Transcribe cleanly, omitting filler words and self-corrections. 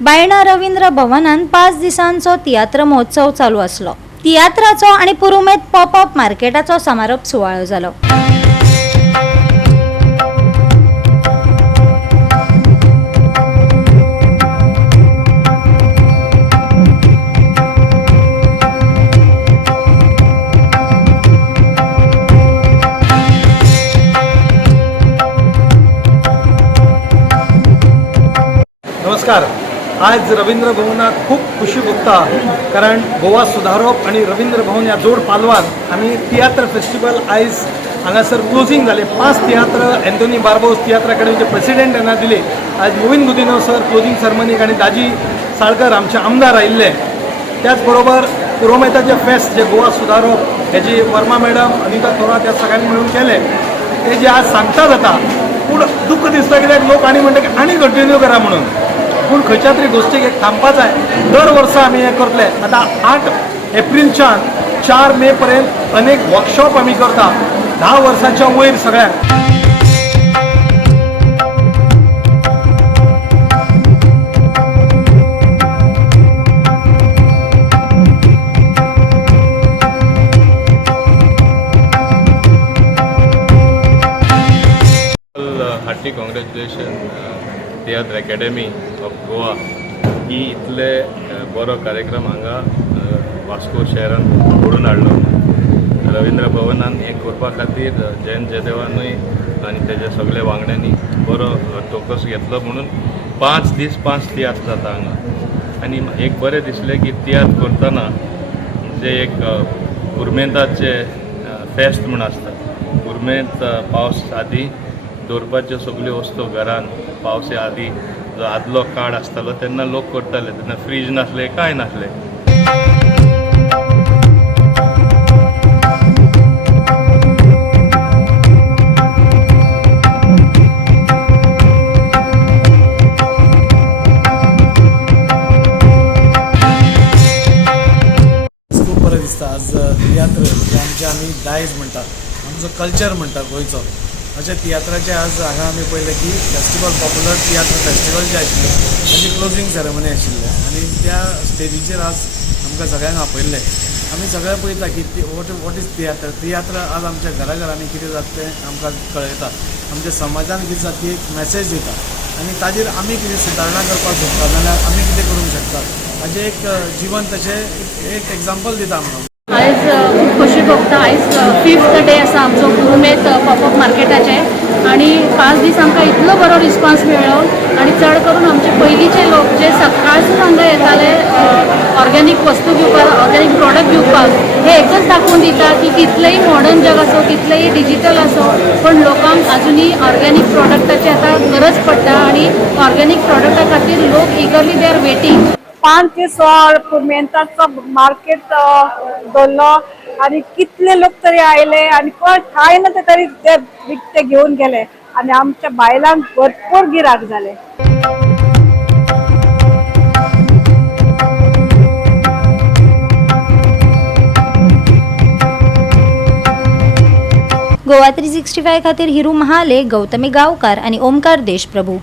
बायणा रवींद्र भवनान 5 दिसांचो तियात्र महोत्सव चालू आसलो। तियात्राचो आणि पुरुमेत पॉपअप मार्केटाचो समारोप सुवाळो जालो। नमस्कार। आज रवींद्र भवनात खूप खुशी भोगता, कारण गोवा सुधारप आणि रवींद्र भवन या जोड पालवान आम्ही तियात्र फेस्टिवल आयज हांगासर क्लोजिंग जाले। 5 तियात्र एंथोनी बार्बोस तियात्र अकादमीचे प्रेसिडेंट यांना दिले। आज मोविन गुदिनो सर क्लोजिंग सर्मनीक आणि दाजी साळकर आमचे आमदार आयिल्ले। त्याचबरोबर पुरोमेताचे फेस्ट जे गोवा सुधारप हेजी वर्मा मॅडम, अनिता थोरात या सगळ्यांनी मिळून केले, ते जे आज सांगता जाता। पूण दुःख दिसता कित्याक लोक आनी म्हणटा की आनी कंटिन्यू करा म्हणून, पूण खंयच्या तरी गोष्टीक एक थांबपा जाय। दर वर्सा आमी हें करतले। आतां 8 एप्रिलच्यान 4 मे पर्यंत अनेक वर्कशॉप आमी करता, 10 वर्सांच्या वयर सगळ्यांक। Hearty congratulation Tiatr academy of Goa ही इतले बरो कार्यक्रम हांगा वास्को शहरान घडोवन हाडलो। रवींद्र भवनान हें करपा खातीर जयंत जयदेवानूय आनी तेजे सगळे वांगड्यांनी बरो टोकस घेतलो, म्हणून 5 दीस 5 तियात्र जाता हांगा। आनी एक बरें दिसलें की तियात्र करतना म्हणजे एक पुरमेंताचे फेस्त म्हण आसता। पुरमेंत पावस आदी दवरपाच्यो सगळ्यो वस्तू घरान पावसा आदी जो आदलो काळ आसतालो तेन्ना लोक करताले, तेन्ना फ्रीज नासले, कांय नासले। खूब बरें दिसता। आज तियात्र जे आमी दायज म्हणटा, आमचो कल्चर म्हणटा गोंयचो, अशें तियात्राचे आज हांगा आमी पळयलें की फेस्टिवल पॉप्युलर तियात्र फेस्टिवल जे आशिल्लें ताची क्लोजिंग सेरेमनी आशिल्लें, आनी त्या स्टेजीचेर आज आमकां सगळ्यांक आपयल्लें। आमी सगळे पळयता की वॉट इज तियात्र। तियात्र आज आमच्या घराघरांनी कितें जाता तें आमकां कळयता, आमच्या समाजान कितें जाता ती एक मॅसेज दिता, आनी ताजेर आमी कितें सुदारणा करपाक सोदता जाल्यार आमी कितें करूंक शकता हाजें एक जिवंत अशें एक एग्जाम्पल दिता आमकां। आयज खूब खोशी भोगता। आयज 5th डे आसा आमचो पुरुमेत पॉपअप मार्केटाचे, आणि 5 दीस आमकां इतलो बरो रिस्पॉन्स मेळ्ळो। आणि चड करून आमचे पयलींचे लोक जे सकाळसून हांगा येताले ऑर्गेनीक वस्तू घेवपाक, ऑर्गेनीक प्रॉडक्ट घेवपाक, हे एकच दाखोवन दिता की कितलेंय मॉडर्न जग आसो, कितलेंय डिजिटल आसो, पण लोकांक अजुनूय ऑर्गेनीक प्रॉडक्टाची आतां गरज पडटा, आणि ऑर्गेनीक प्रॉडक्टा खातीर लोक इगरली दे आर वेटींग। 5 दीस पुरमेंताचो मार्केट दवरलो, आणि कितले लोक तरी आयले, आणि कोण खाय ना तरी ते विकते घेऊन गेले, आणि आमच्या बायलांक भरपूर गिराक जाले। गोवा 365 खातीर हिरू महाले, गौतमी गावकार आणि ओमकार देशप्रभू।